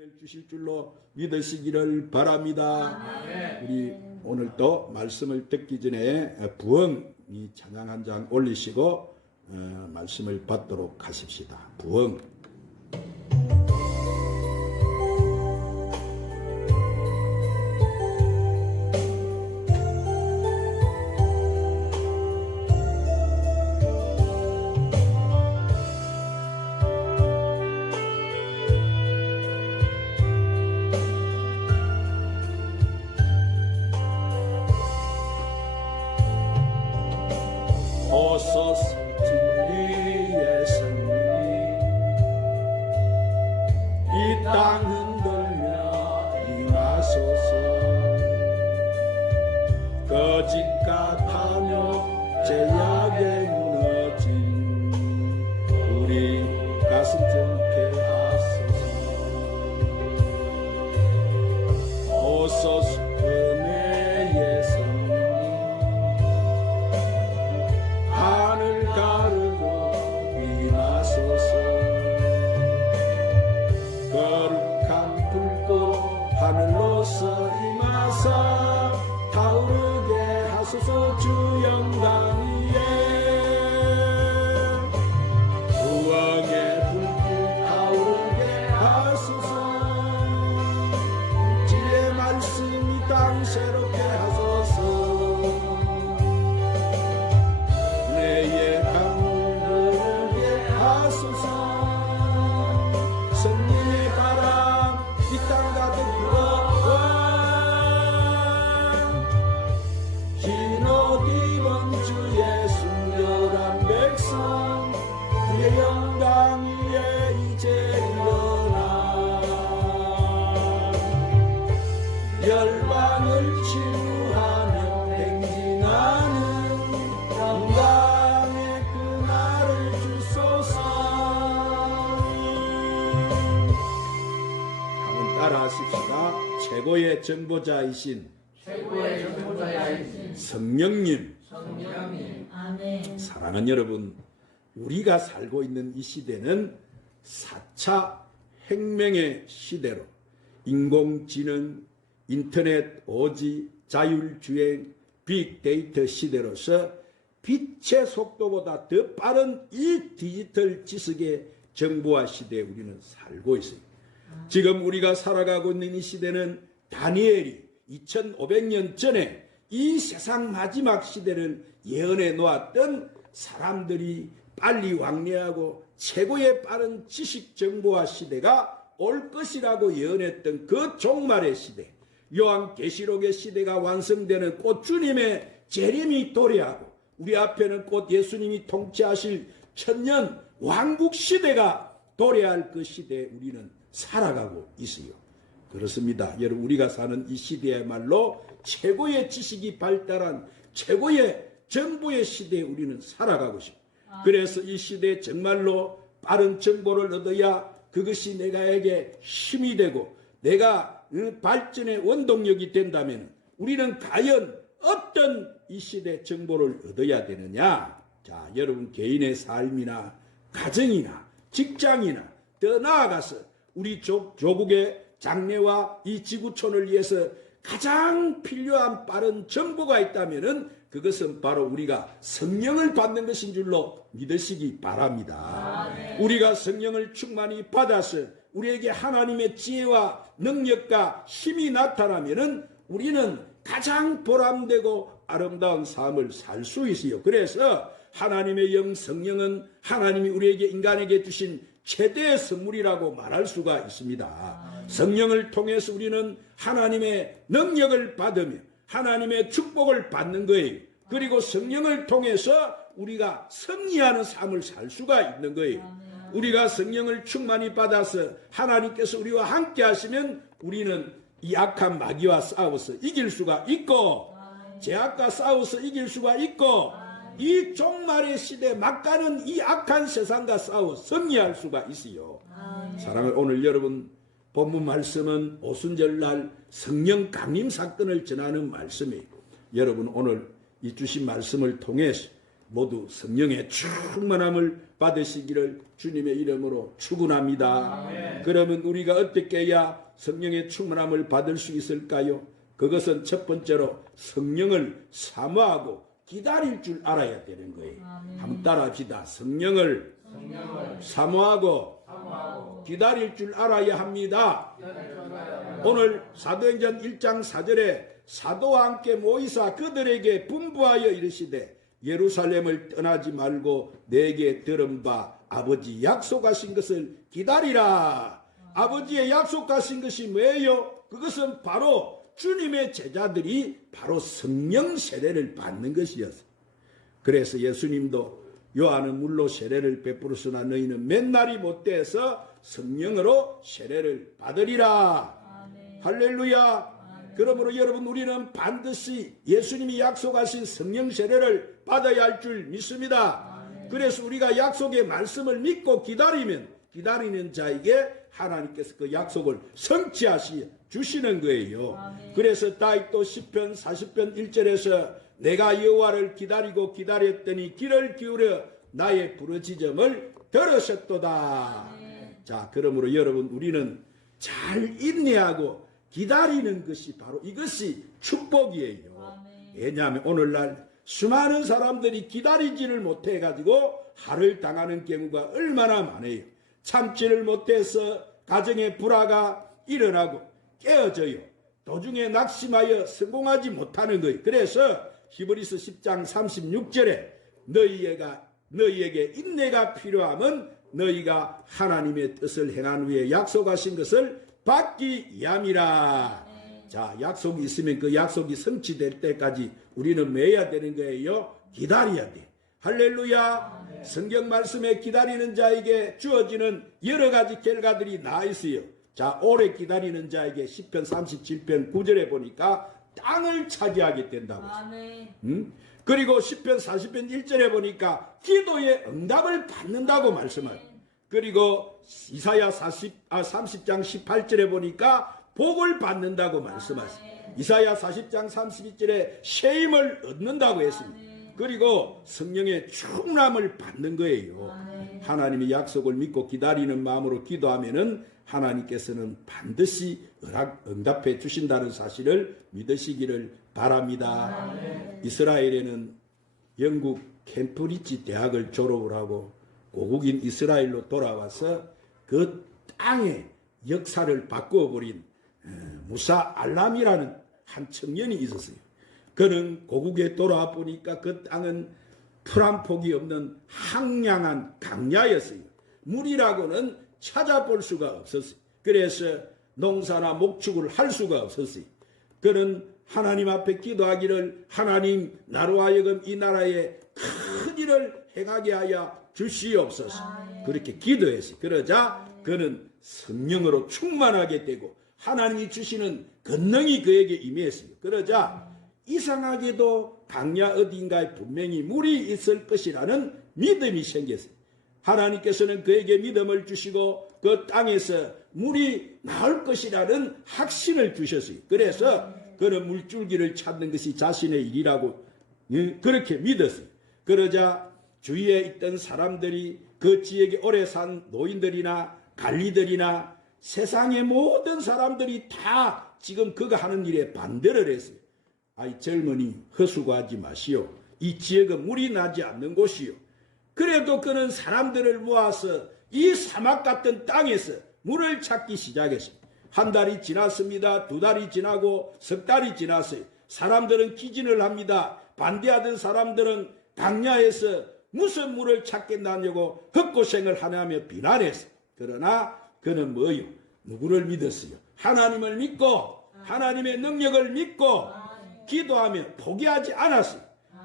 은혜를 주실 줄로 믿으시기를 바랍니다. 우리 오늘 또 말씀을 듣기 전에 부흥 이 찬양 한 장 올리시고 말씀을 받도록 하십시다. 부흥. 오소서 진리의 승리 이 땅 흔들며 임하소서 거짓 같으며 제약에 무너진 우리 가슴 정케 하소서 오소서 은혜의 승리 하늘 가르고 임하소서 거룩한 불꽃 하늘로서 임하사 타오르게 하소서 주 영광 위에 부흥의 불길 타오르게 하소서 지혜의 말씀이 땅 새롭게 하소서 내의 강물 흐르게 하소서 성령의 바람 이 땅 가득 불어와 흰옷 입은 주의 순결한 백성 그의 영광 위에 이제 일어나 열방을 치유하며 행진하는 영광의 그날을 주소서. 한번 따라하십시다. 최고의 정보자이신 성령님. 아멘. 사랑하는 여러분, 우리가 살고 있는 이 시대는 4차 혁명의 시대로 인공지능, 인터넷, 오지, 자율주행, 빅데이터 시대로서 빛의 속도보다 더 빠른 이 디지털 지식의 정보화 시대에 우리는 살고 있습니다. 지금 우리가 살아가고 있는 이 시대는 다니엘이 2500년 전에 이 세상 마지막 시대를 예언해 놓았던 사람들이 빨리 왕래하고 최고의 빠른 지식 정보화 시대가 올 것이라고 예언했던 그 종말의 시대, 요한계시록의 시대가 완성되는 곧 주님의 재림이 도래하고 우리 앞에는 곧 예수님이 통치하실 천년 왕국 시대가 도래할 그 시대에 우리는 살아가고 있어요. 그렇습니다. 여러분, 우리가 사는 이 시대야말로 최고의 지식이 발달한 최고의 정보의 시대에 우리는 살아가고 싶어요. 그래서 이 시대에 정말로 빠른 정보를 얻어야 그것이 내가에게 힘이 되고 내가 발전의 원동력이 된다면 우리는 과연 어떤 이 시대 정보를 얻어야 되느냐? 자, 여러분 개인의 삶이나 가정이나 직장이나 더 나아가서 우리 조국의 장래와 이 지구촌을 위해서 가장 필요한 빠른 정보가 있다면 그것은 바로 우리가 성령을 받는 것인 줄로 믿으시기 바랍니다. 우리가 성령을 충만히 받아서 우리에게 하나님의 지혜와 능력과 힘이 나타나면 우리는 가장 보람되고 아름다운 삶을 살 수 있어요. 그래서 하나님의 영 성령은 하나님이 우리에게 인간에게 주신 최대의 선물이라고 말할 수가 있습니다. 성령을 통해서 우리는 하나님의 능력을 받으며 하나님의 축복을 받는 거예요. 그리고 성령을 통해서 우리가 승리하는 삶을 살 수가 있는 거예요. 우리가 성령을 충만히 받아서 하나님께서 우리와 함께 하시면 우리는 이 악한 마귀와 싸워서 이길 수가 있고 죄악과 싸워서 이길 수가 있고 이 종말의 시대 막가는 이 악한 세상과 싸워 승리할 수가 있어요. 사랑하는 오늘 여러분, 본문 말씀은 오순절날 성령 강림 사건을 전하는 말씀이에요. 여러분 오늘 이 주신 말씀을 통해서 모두 성령의 충만함을 받으시기를 주님의 이름으로 축원합니다. 그러면 우리가 어떻게 해야 성령의 충만함을 받을 수 있을까요? 그것은 첫 번째로 성령을 사모하고 기다릴 줄 알아야 되는 거예요. 한번 따라합시다. 성령을 사모하고 기다릴 줄 알아야 합니다. 오늘 사도행전 1장 4절에 사도와 함께 모이사 그들에게 분부하여 이르시되 예루살렘을 떠나지 말고 내게 들은 바 아버지 약속하신 것을 기다리라. 아버지의 약속하신 것이 뭐예요? 그것은 바로 주님의 제자들이 바로 성령 세례를 받는 것이었어요. 그래서 예수님도 요한은 물로 세례를 베풀었으나 너희는 맨날이 못돼서 성령으로 세례를 받으리라. 할렐루야. 그러므로 여러분 우리는 반드시 예수님이 약속하신 성령 세례를 받아야 할 줄 믿습니다. 그래서 우리가 약속의 말씀을 믿고 기다리는 자에게 하나님께서 그 약속을 성취하시 주시는 거예요. 그래서 다윗도 시편 40편 1절에서 내가 여호와를 기다리고 기다렸더니 귀를 기울여 나의 부르짖음을 들으셨도다. 자, 그러므로 여러분 우리는 잘 인내하고 기다리는 것이 바로 이것이 축복이에요. 왜냐하면 오늘날 수많은 사람들이 기다리지를 못해가지고 하를 당하는 경우가 얼마나 많아요. 참지를 못해서 가정의 불화가 일어나고 깨어져요. 도중에 낙심하여 성공하지 못하는 거예요. 그래서 히브리서 10장 36절에 너희에게 인내가 필요하면 너희가 하나님의 뜻을 행한 후에 약속하신 것을 받기 위함이라. 자, 약속이 있으면 그 약속이 성취될 때까지 우리는 뭐 해야 되는 거예요? 기다려야 돼. 할렐루야. 성경 말씀에 기다리는 자에게 주어지는 여러 가지 결과들이 나와 있어요. 자, 오래 기다리는 자에게 시편 37편 9절에 보니까 땅을 차지하게 된다고 했어요. 그리고 시편 40편 1절에 보니까 기도의 응답을 받는다고 말씀하죠. 그리고 이사야 30장 18절에 보니까 복을 받는다고 말씀하셨어요. 이사야 40장 32절에 쉐임을 얻는다고 했습니다. 그리고 성령의 충만함을 받는 거예요. 하나님의 약속을 믿고 기다리는 마음으로 기도하면은 하나님께서는 반드시 응답해 주신다는 사실을 믿으시기를 바랍니다. 이스라엘에는 영국 캠브리지 대학을 졸업을 하고 고국인 이스라엘로 돌아와서 그 땅의 역사를 바꿔버린 무사 알람이라는 한 청년이 있었어요. 그는 고국에 돌아와 보니까 그 땅은 풀 한 폭이 없는 황량한 강야였어요. 물이라고는 찾아볼 수가 없었어요. 그래서 농사나 목축을 할 수가 없었어요. 그는 하나님 앞에 기도하기를 하나님 나로 하여금 이 나라에 큰 일을 행하게 하여 주시옵소서. 그렇게 기도했어요. 그러자 그는 성령으로 충만하게 되고 하나님이 주시는 권능이 그에게 임했어요. 그러자 이상하게도 강야 어딘가에 분명히 물이 있을 것이라는 믿음이 생겼어요. 하나님께서는 그에게 믿음을 주시고 그 땅에서 물이 나올 것이라는 확신을 주셨어요. 그래서 그는 물줄기를 찾는 것이 자신의 일이라고 그렇게 믿었어요. 그러자 주위에 있던 사람들이 그 지역에 오래 산 노인들이나 관리들이나 세상의 모든 사람들이 다 지금 그가 하는 일에 반대를 했어요. 아이 젊은이 허수고하지 마시오. 이 지역은 물이 나지 않는 곳이요. 그래도 그는 사람들을 모아서 이 사막 같은 땅에서 물을 찾기 시작했습니다. 한 달이 지났습니다. 두 달이 지나고 석 달이 지났어요. 사람들은 기진을 합니다. 반대하던 사람들은 강야에서 무슨 물을 찾겠다냐고 헛고생을 하냐며 비난했어요. 그러나 그는 뭐요? 누구를 믿었어요? 하나님을 믿고 하나님의 능력을 믿고 기도하며 포기하지 않았어요.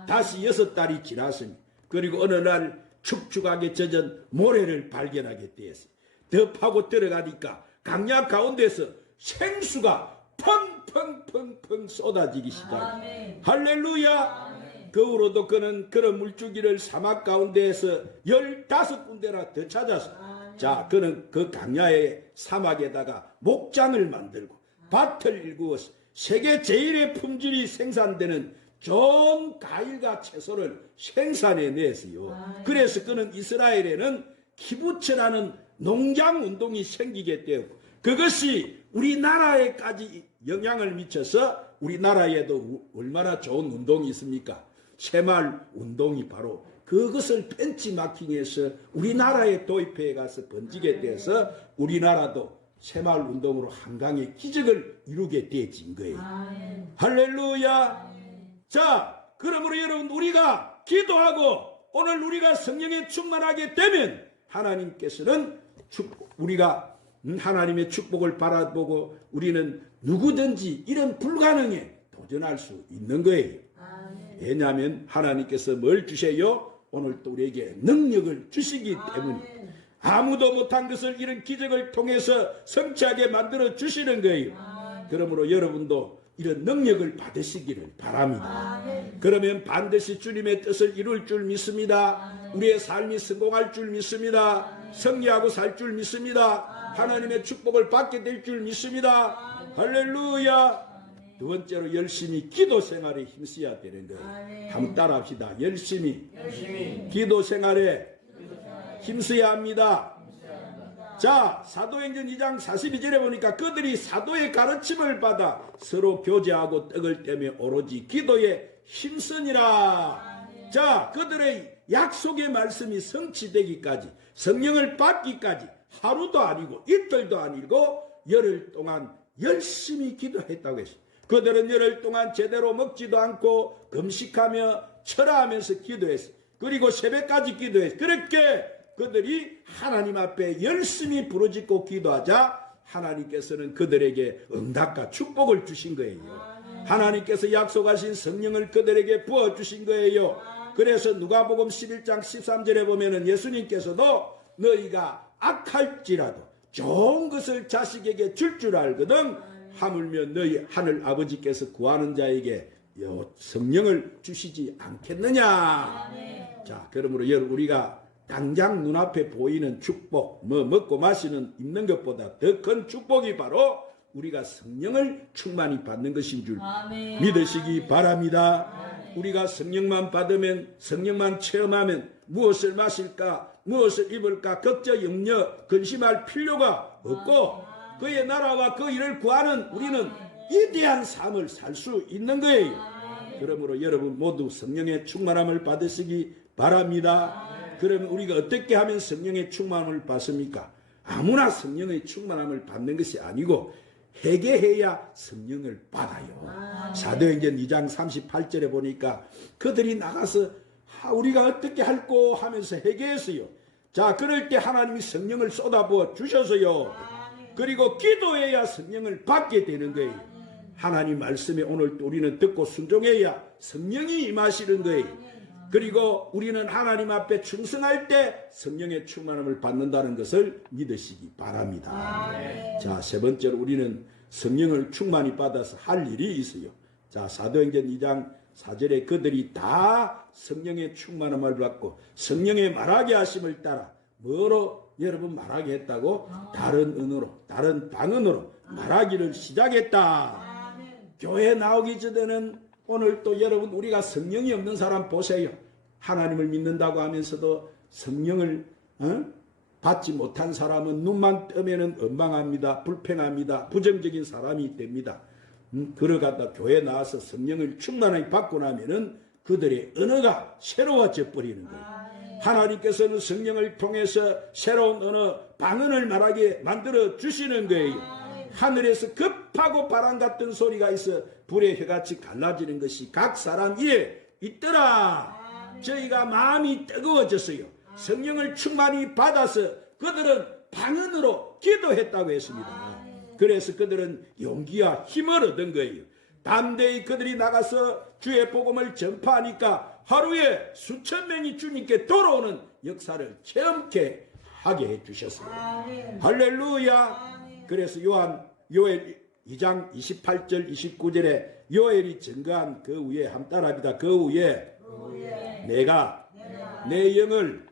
다시 6달이 지났습니다. 그리고 어느 날 축축하게 젖은 모래를 발견하게 되었어요. 더 파고 들어가니까 강야 가운데서 생수가 펑펑펑펑 쏟아지기 시작해요. 할렐루야. 그 후로도 그는 그런 물줄기를 사막 가운데에서 15군데나 더 찾았어요. 자, 그는 그 강야의 사막에다가 목장을 만들고 밭을 일구어서 세계 제일의 품질이 생산되는 좋은 과일과 채소를 생산해냈어요. 그래서 그는 이스라엘에는 키부츠라는 농장 운동이 생기게 되었고, 그것이 우리나라에까지 영향을 미쳐서 우리나라에도 얼마나 좋은 운동이 있습니까? 새마을 운동이 바로 그것을 벤치마킹해서 우리나라에 도입해 가서 번지게 돼서 우리나라도 새마을 운동으로 한강의 기적을 이루게 되어진 거예요. 할렐루야. 자, 그러므로 여러분, 우리가 기도하고 오늘 우리가 성령에 충만하게 되면 하나님께서는 우리가 하나님의 축복을 바라보고 우리는 누구든지 이런 불가능에 도전할 수 있는 거예요. 왜냐하면 하나님께서 뭘 주세요? 오늘 또 우리에게 능력을 주시기 때문에 아무도 못한 것을 이런 기적을 통해서 성취하게 만들어 주시는 거예요. 그러므로 여러분도 이런 능력을 받으시기를 바랍니다. 그러면 반드시 주님의 뜻을 이룰 줄 믿습니다. 우리의 삶이 성공할 줄 믿습니다. 승리하고 살 줄 믿습니다. 하나님의 축복을 받게 될 줄 믿습니다. 할렐루야. 두 번째로 열심히 기도 생활에 힘써야 되는 거예요. 한번 따라합시다. 열심히 기도 생활에 힘써야 합니다. 자, 사도행전 2장 42절에 보니까 그들이 사도의 가르침을 받아 서로 교제하고 떡을 떼며 오로지 기도에 힘쓰니라. 자, 그들의 약속의 말씀이 성취되기까지, 성령을 받기까지 하루도 아니고 이틀도 아니고 열흘 동안 열심히 기도했다고 했어요. 그들은 열흘 동안 제대로 먹지도 않고 금식하며 철화하면서 기도했어요. 그리고 새벽까지 기도했어요. 그렇게 그들이 하나님 앞에 열심히 부르짖고 기도하자 하나님께서는 그들에게 응답과 축복을 주신 거예요. 하나님께서 약속하신 성령을 그들에게 부어주신 거예요. 그래서 누가복음 11장 13절에 보면은 예수님께서도 너희가 악할지라도 좋은 것을 자식에게 줄 줄 알거든 하물며 너희 하늘 아버지께서 구하는 자에게 성령을 주시지 않겠느냐. 자, 그러므로 여러분, 우리가 당장 눈앞에 보이는 축복, 먹고 마시는 입는 것보다 더 큰 축복이 바로 우리가 성령을 충만히 받는 것인 줄 믿으시기 바랍니다. 우리가 성령만 받으면, 성령만 체험하면 무엇을 마실까, 무엇을 입을까 걱정, 염려, 근심할 필요가 없고 그의 나라와 그 일을 구하는 우리는 위대한 삶을 살 수 있는 거예요. 그러므로 여러분 모두 성령의 충만함을 받으시기 바랍니다. 그러면 우리가 어떻게 하면 성령의 충만함을 받습니까? 아무나 성령의 충만함을 받는 것이 아니고 회개해야 성령을 받아요. 사도행전 2장 38절에 보니까 그들이 나가서 우리가 어떻게 할꼬 하면서 회개했어요. 자, 그럴 때 하나님이 성령을 쏟아부어 주셔서요. 그리고 기도해야 성령을 받게 되는 거예요. 하나님 말씀에 오늘 우리는 듣고 순종해야 성령이 임하시는 거예요. 그리고 우리는 하나님 앞에 충성할 때 성령의 충만함을 받는다는 것을 믿으시기 바랍니다. 자, 세 번째로 우리는 성령을 충만히 받아서 할 일이 있어요. 자, 사도행전 2장 4절에 그들이 다 성령의 충만함을 받고 성령의 말하게 하심을 따라 뭐로 여러분 말하게 했다고? 다른 언어로, 다른 방언으로 말하기를 시작했다. 교회 나오기 전에는 오늘 또 여러분 우리가 성령이 없는 사람 보세요. 하나님을 믿는다고 하면서도 성령을 받지 못한 사람은 눈만 뜨면은 엉망합니다. 불평합니다. 부정적인 사람이 됩니다. 걸어가다 교회 나와서 성령을 충만하게 받고 나면은 그들의 언어가 새로워져 버리는 거예요. 하나님께서는 성령을 통해서 새로운 언어, 방언을 말하게 만들어 주시는 거예요. 하늘에서 급하고 바람 같은 소리가 있어 불의 혀같이 갈라지는 것이 각 사람 이에 있더라. 저희가 마음이 뜨거워졌어요. 성령을 충만히 받아서 그들은 방언으로 기도했다고 했습니다. 그래서 그들은 용기와 힘을 얻은 거예요. 담대히 그들이 나가서 주의 복음을 전파하니까 하루에 수천 명이 주님께 돌아오는 역사를 체험케 하게 해주셨어요. 할렐루야. 그래서 요엘 2장 28절 29절에 요엘이 증거한 그 후에 함따라합니다. 그 후에 내가 내 영을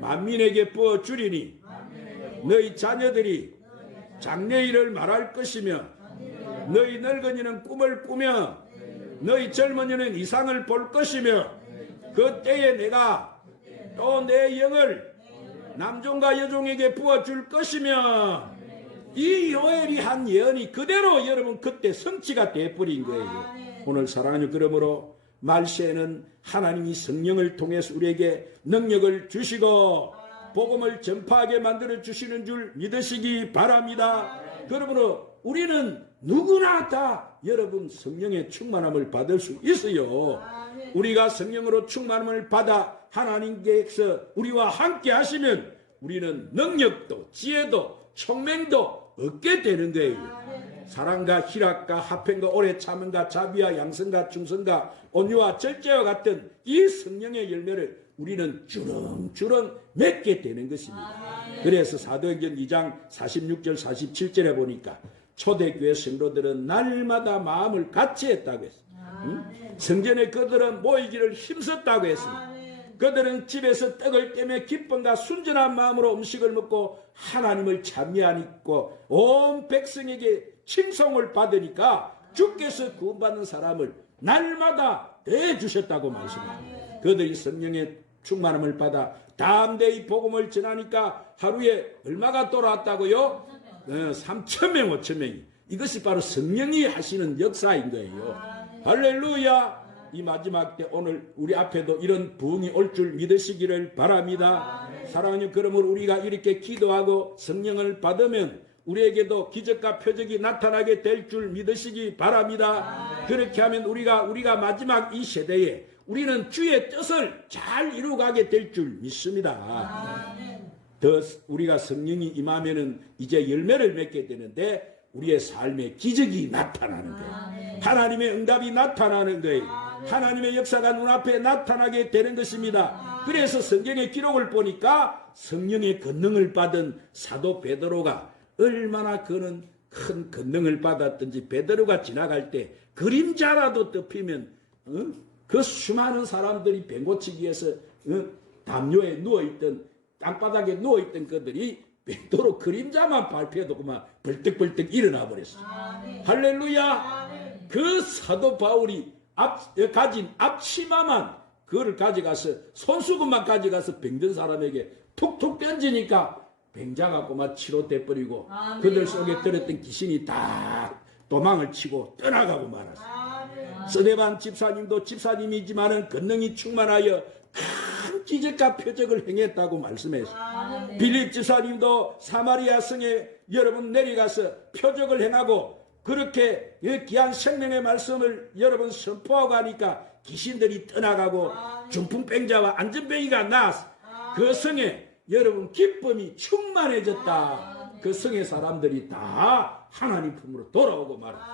만민에게 부어주리니 너희 자녀들이 장래일을 말할 것이며 너희 늙은이는 꿈을 꾸며 너희 젊은이는 이상을 볼 것이며 그때에 내가 또 내 영을 남종과 여종에게 부어줄 것이며 이 요엘이 한 예언이 그대로 여러분 그때 성취가 되어버린 거예요. 오늘 사랑하는 그러므로 말세에는 하나님이 성령을 통해서 우리에게 능력을 주시고 복음을 전파하게 만들어 주시는 줄 믿으시기 바랍니다. 그러므로 우리는 누구나 다 여러분 성령의 충만함을 받을 수 있어요. 우리가 성령으로 충만함을 받아 하나님께서 우리와 함께 하시면 우리는 능력도 지혜도 총명도 얻게 되는 거예요. 사랑과 희락과 화평과 오래 참음과 자비와 양성과 충성과 온유와 절제와 같은 이 성령의 열매를 우리는 주렁주렁 맺게 되는 것입니다. 그래서 사도행전 2장 46절 47절에 보니까 초대교회 성도들은 날마다 마음을 같이 했다고 했습니다. 성전에 그들은 모이기를 힘썼다고 했습니다. 그들은 집에서 떡을 떼며 기쁨과 순전한 마음으로 음식을 먹고 하나님을 찬미하니까 온 백성에게 칭송을 받으니까 주께서 구원받는 사람을 날마다 대주셨다고 말씀합니다. 그들이 성령의 충만함을 받아 담대히 복음을 전하니까 하루에 얼마가 돌아왔다고요? 3,000명, 5,000명이. 이것이 바로 성령이 하시는 역사인 거예요. 할렐루야. 이 마지막 때 오늘 우리 앞에도 이런 부흥이 올 줄 믿으시기를 바랍니다. 사랑하는 그러므로 우리가 이렇게 기도하고 성령을 받으면 우리에게도 기적과 표적이 나타나게 될 줄 믿으시기 바랍니다. 그렇게 하면 우리가 마지막 이 세대에 우리는 주의 뜻을 잘 이루어가게 될 줄 믿습니다. 더 우리가 성령이 임하면은 이제 열매를 맺게 되는데 우리의 삶에 기적이 나타나는 거예요. 하나님의 응답이 나타나는 거예요. 하나님의 역사가 눈앞에 나타나게 되는 것입니다. 그래서 성경의 기록을 보니까 성령의 권능을 받은 사도 베드로가 얼마나 그는 큰 권능을 받았든지 베드로가 지나갈 때 그림자라도 덮이면 그 수많은 사람들이 병고치기 위해서 담요에 누워있던 땅바닥에 누워있던 그들이 베드로 그림자만 밟혀도 그만 벌떡벌떡 일어나 버렸어요. 할렐루야. 그 사도 바울이 가진 앞치마만 그거를 가져가서 손수건만 가져가서 병든 사람에게 툭툭 던지니까 병자가 그만 치료돼 버리고 그들 속에 들었던 귀신이 다 도망을 치고 떠나가고 말았어요. 스데반 집사님도 집사님이지만은 권능이 충만하여 큰 기적과 표적을 행했다고 말씀했어요. 빌립 집사님도 사마리아 성에 여러분 내려가서 표적을 행하고 그렇게 귀한 생명의 말씀을 여러분 선포하고 하니까 귀신들이 떠나가고 중풍병자와 안전병이가 나았어. 그 성에 여러분 기쁨이 충만해졌다. 그 성의 사람들이 다 하나님 품으로 돌아오고 말았어.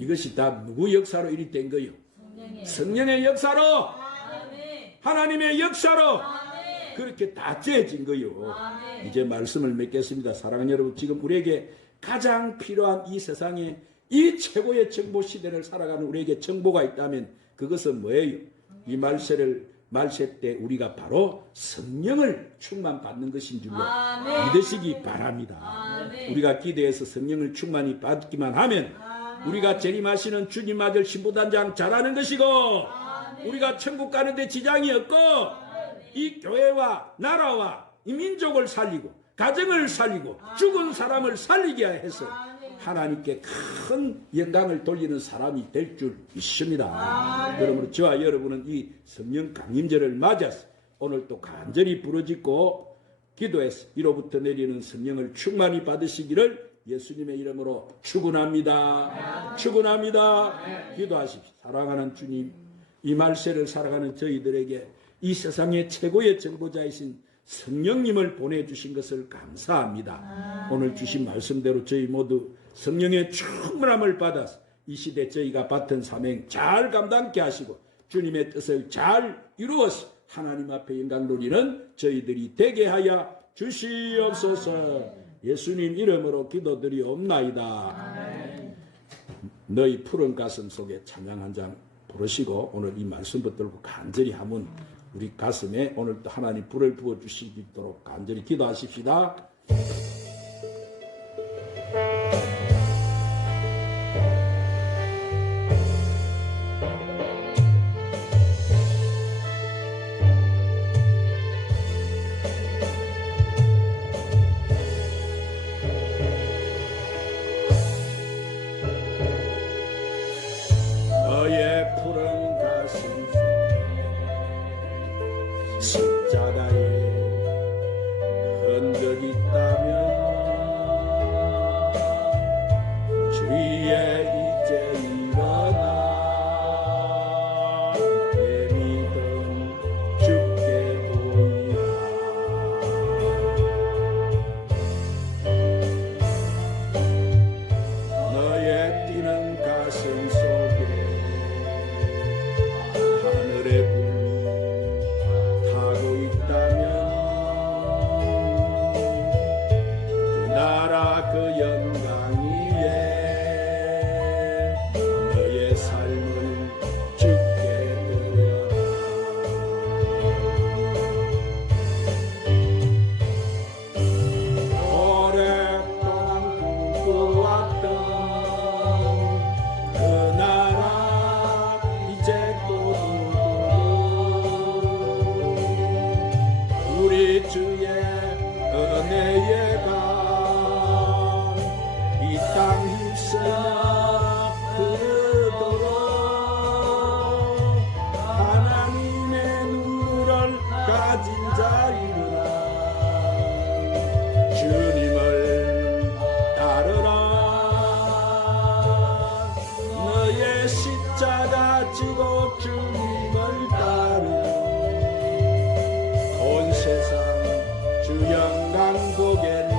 이것이 다 누구 역사로 일이 된 거요? 성령의 역사로, 하나님의 역사로 그렇게 다 죄진 거요. 이제 말씀을 맺겠습니다. 사랑하는 여러분, 지금 우리에게 가장 필요한 이 세상에 이 최고의 정보 시대를 살아가는 우리에게 정보가 있다면 그것은 뭐예요? 이 말세 때 우리가 바로 성령을 충만받는 것인 줄로 믿으시기 바랍니다. 우리가 기도해서 성령을 충만히 받기만 하면 우리가 재림하시는 주님 아들 신부단장 잘하는 것이고 우리가 천국 가는데 지장이 없고 이 교회와 나라와 이 민족을 살리고 가정을 살리고 죽은 사람을 살리게 해서 하나님께 큰 영광을 돌리는 사람이 될 줄 믿습니다. 그러므로 저와 여러분은 이 성령 강림절을 맞아서 오늘 또 간절히 부르짖고 기도해서 이로부터 내리는 성령을 충만히 받으시기를 예수님의 이름으로 축원합니다. 축원합니다. 기도하십시오. 사랑하는 주님, 이 말세를 살아가는 저희들에게 이 세상의 최고의 정보자이신 성령님을 보내주신 것을 감사합니다. 오늘 주신 말씀대로 저희 모두 성령의 충만함을 받아서 이 시대 저희가 맡은 사명 잘 감당케 하시고 주님의 뜻을 잘 이루어서 하나님 앞에 영광 돌리는 저희들이 되게 하여 주시옵소서. 예수님 이름으로 기도드리옵나이다. 너희 푸른 가슴 속에 찬양 한 장 부르시고 오늘 이 말씀 붙들고 간절히 하면 우리 가슴에 오늘 또 하나님 불을 부어주시도록 간절히 기도하십시다. 힘쓰며 그토록 하나님의 눈물을 가진 자이구나. 주님을 따르라. 너의 십자가 지고 주님을 따르라. 온 세상 주 영광 보겠네.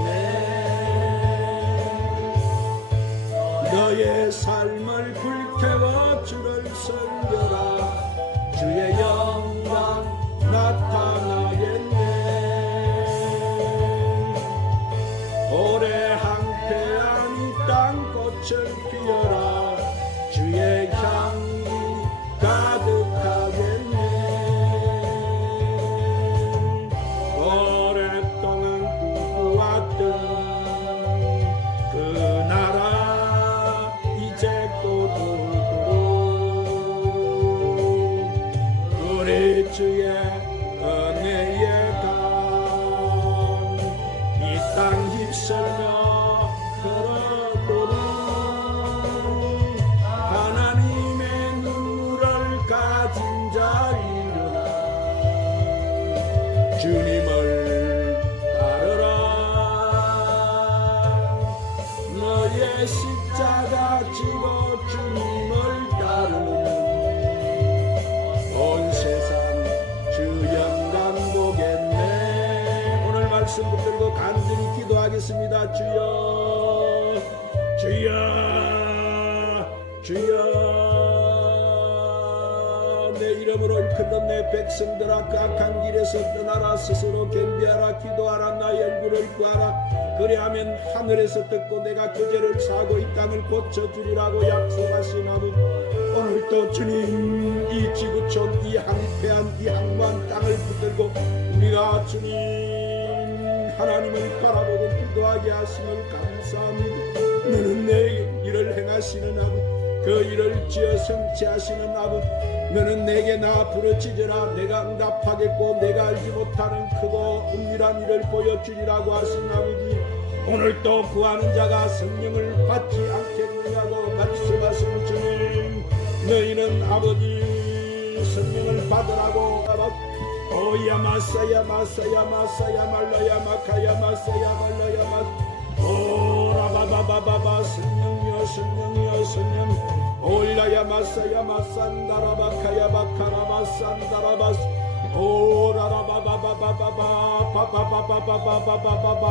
너의 삶을 불태워 주를 섬겨라. 주의 영광 나타나겠네. 올해 황폐한 이 땅꽃을 피워라. 주의 향기 가득하겠네. 오랫동안 꿈꾸었던 그 나라 이제 또 돌도록 우리 주의 은혜의 강 이 땅 휩쓸며 걸어도록 하나님의 눈물을 가진 자이구나. 주님을 따르라. 너의 십자가 지고 주님을 따르면 온 세상 주 영광 보겠네. 오늘 말씀 붙들고 간절히 기도하겠습니다. 주여 주여 주여. 내 이름으로 일컫는 내 백성들아 그 악한 길에서 떠나라. 스스로 겸비하라. 기도하라. 나의 얼굴을 구하라. 그리하면 하늘에서 듣고 내가 그 죄를 사고 이 땅을 고쳐주리라고 약속하신 아버지, 오늘도 주님 이 지구촌 이 황폐한 이 황무한 땅을 붙들고 우리가 주님 하나님을 바라보고 기도하게 하심을 감사합니다. 너는 내 일을 행하시는 아버지, 그 일을 지어 성취하시는 아버지, 너는 내게 나 부르짖으라. 내가 응답하겠고 내가 알지 못하는 크고 은밀한 일을 보여주리라고 하신 아버지, 오늘도 구하는 자가 성령을 받지 않겠느냐고 말씀하신 주님, 너희는 아버지 성령을 받으라고. 오야 마사야 마사야 마사야 말라야 마카야 마사야 말라야 마 오라바바바바바 성령이여 성령이여 성령 올라야 마사야 마산다라바카야 바카라바 산다라바 오라라바바바바바바 바바바바바바바바바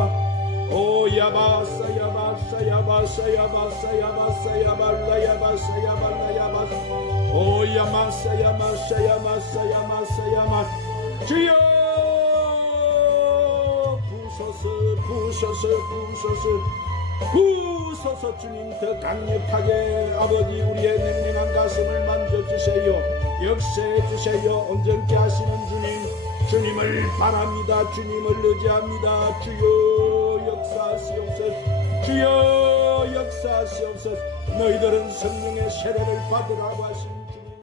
오야 마사야 마사야 마사야 마사야 마사야 말라야 마사야 말라야 마 오야 마사야 마사야 마사야 마사야 마 주여 부소서 부소서 부소서 부소서. 주님 더 강력하게 아버지 우리의 냉랭한 가슴을 만져주세요. 역사해 주세요. 온전케 하시는 주님, 주님을 바랍니다. 주님을 의지합니다. 주여 역사하시옵소서. 주여 역사하시옵소서. 너희들은 성령의 세례를 받으라고 하십니다.